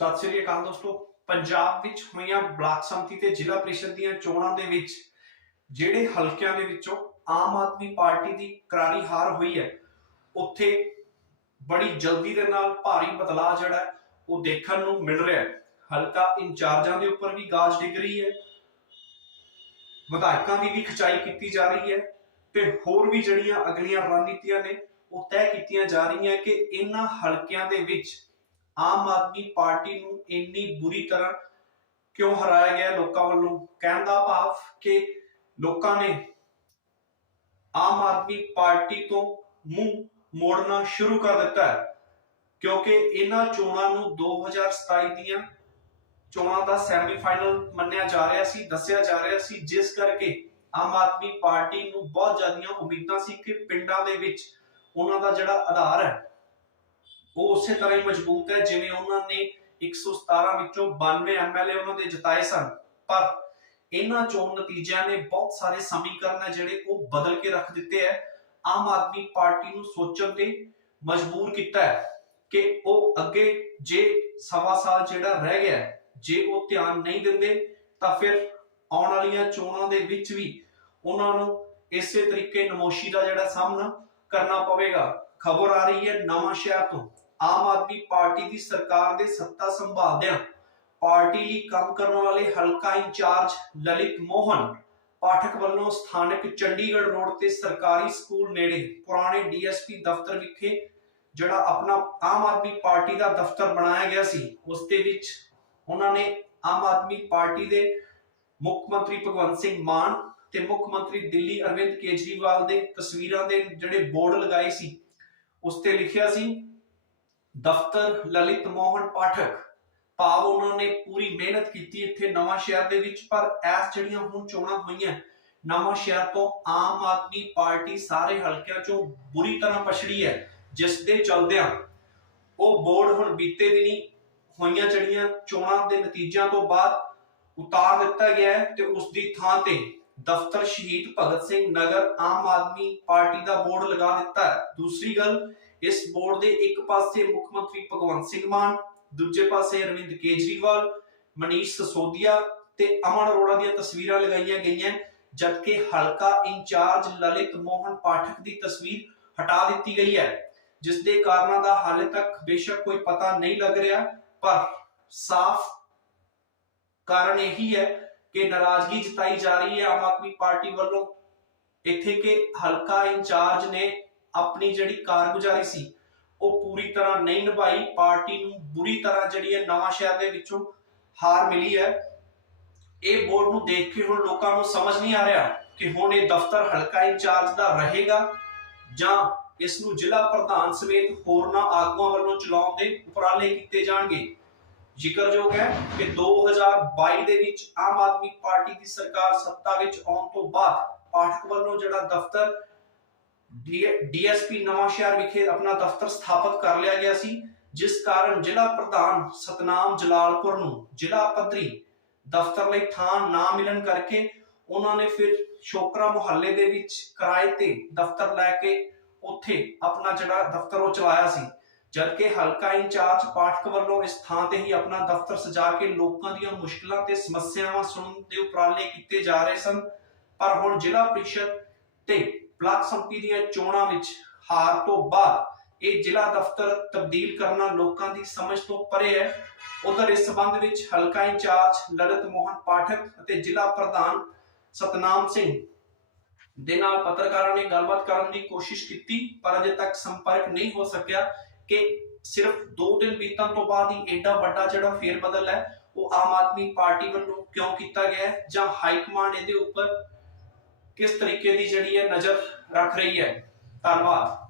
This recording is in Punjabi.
ਸਤਿ ਸ੍ਰੀ ਅਕਾਲ ਦੋਸਤੋ। ਪੰਜਾਬ ਵਿੱਚ ਹੋਈਆਂ ਬਲਾਕ ਸੰਮਤੀ ਤੇ ਜ਼ਿਲ੍ਹਾ ਪ੍ਰੀਸ਼ਦ ਦੀਆਂ ਚੋਣਾਂ ਦੇ ਵਿੱਚ ਜਿਹੜੇ ਹਲਕਿਆਂ ਦੇ ਵਿੱਚੋਂ ਆਮ ਆਦਮੀ ਪਾਰਟੀ ਦੀ ਕਰਾਰੀ ਹਾਰ ਹੋਈ ਹੈ, ਉੱਥੇ ਬੜੀ ਜਲਦੀ ਦੇ ਨਾਲ ਭਾਰੀ ਬਦਲਾਅ ਜਿਹੜਾ ਉਹ ਦੇਖਣ ਨੂੰ ਮਿਲ ਰਿਹਾ ਹੈ। ਹਲਕਾ ਇੰਚਾਰਜਾਂ ਦੇ ਉੱਪਰ ਵੀ ਗਾਜ ਡਿੱਗ ਰਹੀ ਹੈ। ਵਿਧਾਇਕਾਂ ਦੀ ਵੀ ਖਿਚਾਈ ਕੀਤੀ ਜਾ ਰਹੀ ਹੈ ਤੇ ਹੋਰ ਵੀ ਜਿਹੜੀਆਂ ਅਗਲੀਆਂ ਰਣਨੀਤੀਆਂ ਨੇ, ਉਹ ਤੈਅ ਕੀਤੀਆਂ ਜਾ ਰਹੀਆਂ ਕਿ ਇਹਨਾਂ ਹਲਕਿਆਂ ਦੇ ਵਿੱਚ ਆਮ ਆਦਮੀ ਪਾਰਟੀ ਨੂੰ ਇੰਨੀ ਬੁਰੀ ਤਰ੍ਹਾਂ ਕਿਉਂ ਹਰਾਇਆ ਗਿਆ ਲੋਕਾਂ ਵੱਲੋਂ? ਕਹਿਣ ਦਾ ਭਾਵ ਕਿ ਲੋਕਾਂ ਨੇ ਆਮ ਆਦਮੀ ਪਾਰਟੀ ਤੋਂ ਮੂੰਹ ਮੋੜਨਾ ਸ਼ੁਰੂ ਕਰ ਦਿੱਤਾ ਹੈ। ਕਿਉਂਕਿ ਇਹਨਾਂ ਚੋਣਾਂ ਨੂੰ 2027 ਦੀਆਂ ਚੋਣਾਂ ਦਾ ਸੈਮੀਫਾਈਨਲ ਮੰਨਿਆ ਜਾ ਰਿਹਾ ਸੀ, ਦੱਸਿਆ ਜਾ ਰਿਹਾ ਸੀ, ਜਿਸ ਕਰਕੇ ਆਮ ਆਦਮੀ ਪਾਰਟੀ ਨੂੰ ਬਹੁਤ ਜ਼ਿਆਦੀਆਂ ਉਮੀਦਾਂ ਸੀ ਕਿ ਪਿੰਡਾਂ ਦੇ ਵਿੱਚ ਉਹਨਾਂ ਦਾ ਜਿਹੜਾ ਆਧਾਰ ਹੈ ਉਹ ਉਸੇ ਤਰ੍ਹਾਂ ਹੀ ਮਜ਼ਬੂਤ ਹੈ ਜਿਵੇਂ ਉਹਨਾਂ ਨੇ 117 ਵਿੱਚੋਂ 92 ਐਮਐਲਏ ਉਹਨਾਂ ਦੇ ਜਿਤਾਏ ਸਨ। ਪਰ ਇਹਨਾਂ ਚੋਣ ਨਤੀਜਿਆਂ ਨੇ ਬਹੁਤ ਸਾਰੇ ਸਮੀਕਰਨ ਹੈ ਜਿਹੜੇ ਉਹ ਬਦਲ ਕੇ ਰੱਖ ਦਿੱਤੇ ਹੈ। ਆਮ ਆਦਮੀ ਪਾਰਟੀ ਨੂੰ ਸੋਚਣ ਤੇ ਮਜਬੂਰ ਕੀਤਾ ਹੈ ਕਿ ਉਹ ਅੱਗੇ ਜੇ ਸਵਾ ਸਾਲ ਜਿਹੜਾ ਰਹਿ ਗਿਆ ਜੇ ਉਹ ਧਿਆਨ ਨਹੀਂ ਦਿੰਦੇ, ਤਾਂ ਫਿਰ ਆਉਣ ਵਾਲੀਆਂ ਚੋਣਾਂ ਦੇ ਵਿੱਚ ਵੀ ਉਹਨਾਂ ਨੂੰ ਇਸੇ ਤਰੀਕੇ ਨਮੋਸ਼ੀ ਦਾ ਜਿਹੜਾ ਸਾਹਮਣਾ ਕਰਨਾ ਪਵੇਗਾ। ਖਬਰ ਆ ਰਹੀ ਹੈ ਨਵਾਂ ਸ਼ਹਿਰ ਤੋਂ। ਆਮ ਆਦਮੀ ਪਾਰਟੀ ਦੀ ਸਰਕਾਰ ਦੇ ਸੱਤਾ ਸੰਭਾਲਦਿਆਂ ਪਾਰਟੀ ਲਈ ਕੰਮ ਕਰਨ ਵਾਲੇ ਹਲਕਾ ਇੰਚਾਰਜ ਲਲਿਤ ਮੋਹਨ ਪਾਠਕ ਵੱਲੋਂ ਸਥਾਨਕ ਚੰਡੀਗੜ੍ਹ ਰੋਡ ਤੇ ਸਰਕਾਰੀ ਸਕੂਲ ਨੇੜੇ ਪੁਰਾਣੇ ਡੀਐਸਪੀ ਦਫ਼ਤਰ ਵਿਖੇ ਜਿਹੜਾ ਆਪਣਾ ਆਮ ਆਦਮੀ ਪਾਰਟੀ ਦਾ ਦਫ਼ਤਰ ਬਣਾਇਆ ਗਿਆ ਸੀ, ਉਸ ਦੇ ਵਿੱਚ ਉਹਨਾਂ ਨੇ ਆਮ ਆਦਮੀ ਪਾਰਟੀ ਦੇ ਮੁੱਖ ਮੰਤਰੀ ਭਗਵੰਤ ਸਿੰਘ ਮਾਨ ਤੇ ਮੁੱਖ ਮੰਤਰੀ ਦਿੱਲੀ ਅਰਵਿੰਦ ਕੇਜਰੀਵਾਲ ਦੇ ਤਸਵੀਰਾਂ ਦੇ ਜਿਹੜੇ ਬੋਰਡ ਲਗਾਏ ਸੀ, ਉਸ ਤੇ ਲਿਖਿਆ ਸੀ ਦਫ਼ਤਰ ਲਲਿਤ ਮੋਹਨ ਪਾਠਕ। ਭਾਵ ਉਹਨਾਂ ਨੇ ਪੂਰੀ ਮਿਹਨਤ ਕੀਤੀ ਇੱਥੇ ਨਵਾਂ ਸ਼ਹਿਰ ਦੇ ਵਿੱਚ, ਪਰ ਐਸ ਜਿਹੜੀਆਂ ਹੁਣ ਚੋਣਾਂ ਹੋਈਆਂ, ਨਵਾਂ ਸ਼ਹਿਰ ਤੋਂ ਆਮ ਆਦਮੀ ਪਾਰਟੀ ਸਾਰੇ ਹਲਕਿਆਂ ਚੋਂ ਬੁਰੀ ਤਰ੍ਹਾਂ ਪਛੜੀ ਹੈ, ਜਿਸ ਦੇ ਚਲਦਿਆਂ ਉਹ ਬੋਰਡ ਹੁਣ ਬੀਤੇ ਦਿਨੀ ਹੋਈਆਂ ਜਿਹੜੀਆਂ ਚੋਣਾਂ ਦੇ ਨਤੀਜਿਆਂ ਤੋਂ ਬਾਅਦ ਉਤਾਰ ਦਿੱਤਾ ਗਿਆ ਹੈ ਤੇ ਉਸ ਦੀ ਥਾਂ ਤੇ ਦਫ਼ਤਰ ਸ਼ਹੀਦ ਭਗਤ ਸਿੰਘ ਨਗਰ ਆਮ ਆਦਮੀ ਪਾਰਟੀ ਦਾ ਬੋਰਡ ਲਗਾ ਦਿੱਤਾ ਹੈ। ਦੂਸਰੀ ਗੱਲ ਇਸ ਬੋਰਡ ਦੇ ਇੱਕ ਪਾਸੇ ਮੁੱਖ ਮੰਤਰੀ ਭਗਵੰਤ ਸਿੰਘ ਮਾਨ, ਦੂਜੇ ਪਾਸੇ ਅਰਵਿੰਦ ਕੇਜਰੀਵਾਲ, ਮਨੀਸ਼ ਸਸੋਦੀਆ ਤੇ ਅਮਨ ਅਰੋੜਾ ਦੀਆਂ ਤਸਵੀਰਾਂ ਲਗਾਈਆਂ ਗਈਆਂ। ਜਦਕਿ ਹਲਕਾ ਇੰਚਾਰਜ ਲਲਿਤ ਮੋਹਨ ਪਾਠਕ ਦੀ ਤਸਵੀਰ ਹਟਾ ਦਿੱਤੀ ਗਈ ਹੈ ਜਿਸ ਦੇ ਕਾਰਨਾਂ ਦਾ ਹਾਲੇ ਤੱਕ ਬੇਸ਼ੱਕ ਕੋਈ ਪਤਾ ਨਹੀਂ ਲੱਗ ਰਿਹਾ, ਪਰ ਸਾਫ਼ ਕਾਰਨ ਇਹੀ ਹੈ ਕਿ ਨਾਰਾਜ਼ਗੀ ਜਤਾਈ ਜਾ ਰਹੀ ਹੈ ਆਮ ਆਦਮੀ ਪਾਰਟੀ ਵੱਲੋਂ। ਇੱਥੇ ਕਿ ਹਲਕਾ ਇੰਚਾਰਜ ਨੇ ਆਪਣੀ ਜਿਹੜੀ ਕਾਰਗੁਜ਼ਾਰੀ ਸੀ, ਉਹ ਪੂਰੀ ਤਰ੍ਹਾਂ ਨਹੀਂ ਨਿਭਾਈ। ਪਾਰਟੀ ਨੂੰ ਬੁਰੀ ਤਰ੍ਹਾਂ ਜਿਹੜੀ ਹੈ ਨਵਾਂ ਸ਼ਹਿਰ ਦੇ ਵਿੱਚੋਂ ਹਾਰ ਮਿਲੀ ਹੈ। ਇਹ ਬੋਰਡ ਨੂੰ ਦੇਖ ਕੇ ਹੁਣ ਲੋਕਾਂ ਨੂੰ ਸਮਝ ਨਹੀਂ ਆ ਰਿਹਾ ਕਿ ਹੁਣ ਇਹ ਦਫ਼ਤਰ ਹਲਕਾ ਇੰਚਾਰਜ ਦਾ ਰਹੇਗਾ ਜਾਂ ਇਸ ਨੂੰ ਜ਼ਿਲ੍ਹਾ ਪ੍ਰਧਾਨ ਸਮੇਤ ਹੋਰਨਾਂ ਆਗੂਆਂ ਵੱਲੋਂ ਚਲਾਉਣ ਦੇ ਉਪਰਾਲੇ ਕੀਤੇ ਜਾਣਗੇ। ਜ਼ਿਕਰਯੋਗ ਹੈ ਕਿ 2022 ਦੇ ਵਿੱਚ ਆਮ ਆਦਮੀ ਪਾਰਟੀ ਦੀ ਸਰਕਾਰ ਸੱਤਾ ਵਿੱਚ ਆਉਣ ਤੋਂ ਬਾਅਦ ਪਾਠਕ ਵੱਲੋਂ ਜਿਹੜਾ ਦਫ਼ਤਰ ਡੀਐਸਪੀ ਨਵਾਂ ਸ਼ਹਿਰ ਵਿਖੇ ਆਪਣਾ ਦਫ਼ਤਰ ਸਥਾਪਿਤ ਕਰ ਲਿਆ ਗਿਆ ਸੀ, ਜਿਸ ਕਾਰਨ ਜ਼ਿਲ੍ਹਾ ਪ੍ਰਧਾਨ ਸਤਨਾਮ ਜਲਾਲਪੁਰ ਨੂੰ ਜ਼ਿਲ੍ਹਾ ਪੱਧਰੀ ਦਫ਼ਤਰ ਲਈ ਥਾਂ ਨਾ ਮਿਲਣ ਕਰਕੇ ਉਹਨਾਂ ਨੇ ਫਿਰ ਸ਼ੋਕਰਾ ਮੁਹੱਲੇ ਦੇ ਵਿੱਚ ਕਿਰਾਏ ਤੇ ਦਫ਼ਤਰ ਲੈ ਕੇ ਉੱਥੇ ਆਪਣਾ ਜਿਹੜਾ ਦਫ਼ਤਰ ਉਹ ਚਲਾਇਆ ਸੀ, ਜਦਕਿ ਹਲਕਾ ਇੰਚਾਰਜ ਪਾਠਕ ਵੱਲੋਂ ਇਸ ਥਾਂ ਤੇ ਹੀ ਆਪਣਾ ਦਫ਼ਤਰ ਸਜਾ ਕੇ ਲੋਕਾਂ ਦੀਆਂ ਮੁਸ਼ਕਲਾਂ ਤੇ ਸਮੱਸਿਆਵਾਂ ਸੁਣਨ ਦੇ ਉਪਰਾਲੇ ਕੀਤੇ ਜਾ ਰਹੇ ਸਨ, ਪਰ ਹੁਣ ਜ਼ਿਲ੍ਹਾ ਪ੍ਰੀਸ਼ਦ ਤੇ ਬਲਾਕ ਸੰਮਤੀ ਦੀਆਂ ਚੋਣਾਂ ਵਿੱਚ ਹਾਰ ਤੋਂ ਬਾਅਦ ਇਹ ਜ਼ਿਲ੍ਹਾ ਦਫ਼ਤਰ ਤਬਦੀਲ ਕਰਨਾ ਲੋਕਾਂ ਦੀ ਸਮਝ ਤੋਂ ਪਰੇ ਹੈ। ਉਧਰ ਇਸ ਸਬੰਧ ਵਿੱਚ ਹਲਕਾ ਇੰਚਾਰਜ ਲਲਿਤ ਮੋਹਨ ਪਾਠਕ ਅਤੇ ਜ਼ਿਲ੍ਹਾ ਪ੍ਰਧਾਨ ਸਤਨਾਮ ਸਿੰਘ ਦੇ ਨਾਲ ਪੱਤਰਕਾਰਾਂ ਨੇ ਗੱਲਬਾਤ ਕਰਨ ਦੀ ਕੋਸ਼ਿਸ਼ ਕੀਤੀ, ਪਰ ਅਜੇ ਤੱਕ ਸੰਪਰਕ ਨਹੀਂ ਹੋ ਸਕਿਆ ਕਿ ਸਿਰਫ 2 ਦਿਨ ਬੀਤਣ ਤੋਂ ਬਾਅਦ ਹੀ ਐਡਾ ਵੱਡਾ ਜਿਹੜਾ ਫੇਰ ਬਦਲ ਹੈ, ਉਹ ਆਮ ਆਦਮੀ ਪਾਰਟੀ ਵੱਲੋਂ ਕਿਉਂ ਕੀਤਾ ਗਿਆ ਹੈ ਜਾਂ ਹਾਈ ਕਮਾਂਡ ਇਹਦੇ ਉੱਪਰ ਕਿਸ ਤਰੀਕੇ ਦੀ ਜਿਹੜੀ ਹੈ ਨਜ਼ਰ ਰੱਖ ਰਹੀ ਹੈ? ਧੰਨਵਾਦ।